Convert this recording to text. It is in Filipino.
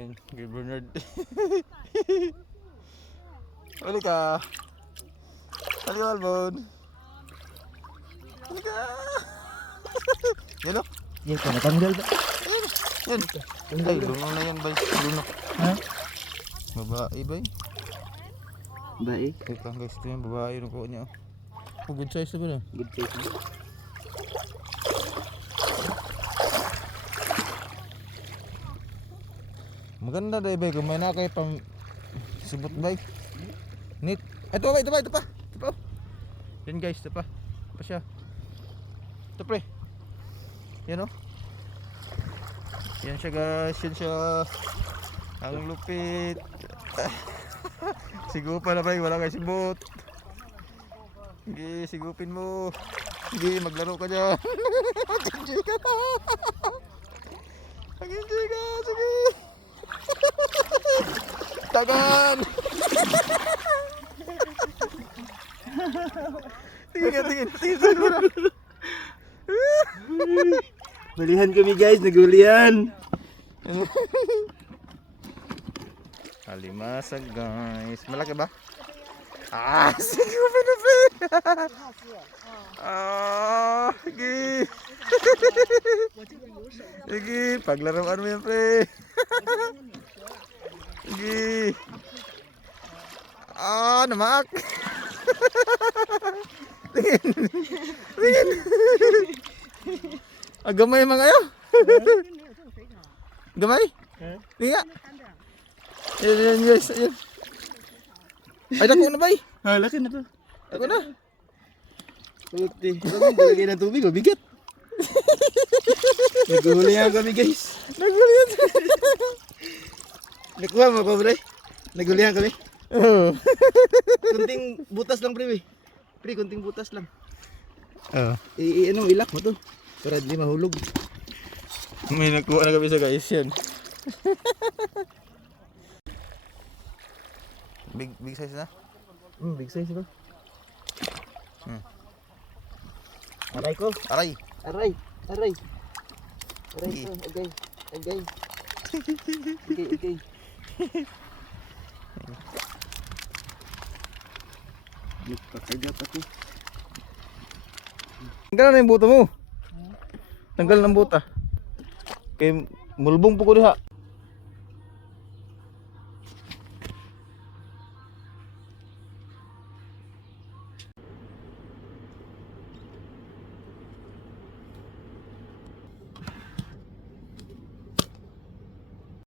Yan, kay Bernard. Huli ka. Huli ka, Albon. Huli ka. Yan o. Yan ka, natanggal ba? Yan. Ay, luno na yan, bay. Luno. Ha? Babae, bay. Bae? Ito guys, ito yung babae yung kuha niya. Oh, good size na ba na? Good size. Maganda dahil bay, kung may nakay pang subot bay. Neat. Ito ba, ito pa, ito pa. Ito pa. Yan guys, ito pa. Ito pa siya. Ito pre. Yan o. Yan siya guys, yan siya. Ang lupit. Sigupan na bay, wala kayo sibot. Sige, sigupin mo. Sige, maglaro ka dyan. Mag-enjoy ka. Mag-enjoy ka, sige. Tagan! Tingin, tingin, tingin mo na. Hulihan kami guys, naghulihan. Alimasag guys. Malaki ba? Ah, sige mo pinapin. Ah, sige. Sige, paglaruan mo yan pre. Sige. Ah, namak. Tingin. Tingin. Ah, gamay mga kayo. Gamay? Tingin. Yan, guys. Yan. Ay, dako na ba eh? Ah, laki na to. Dako na. Puti. Lagay ng tubig, mabigat. Naghulihan kami guys. Naghulihan. Nakuha mo pa pre? Naghulihan kami. Oo. Kunting butas lang pre. Pre, kunting butas lang. Oo. Ano, ilak mo to. Para di mahulog. May nakuha na kami sa guys yan. Big size na? Big size ba? Hmm. Aray ko. Aray. Aray. Aray. Aray Sige. ko. Agay. Agay. Agay. Agay. Pakagat ako. Tanggal na yung buta mo. Tanggal ng buta. Kay mulbong po ko diha.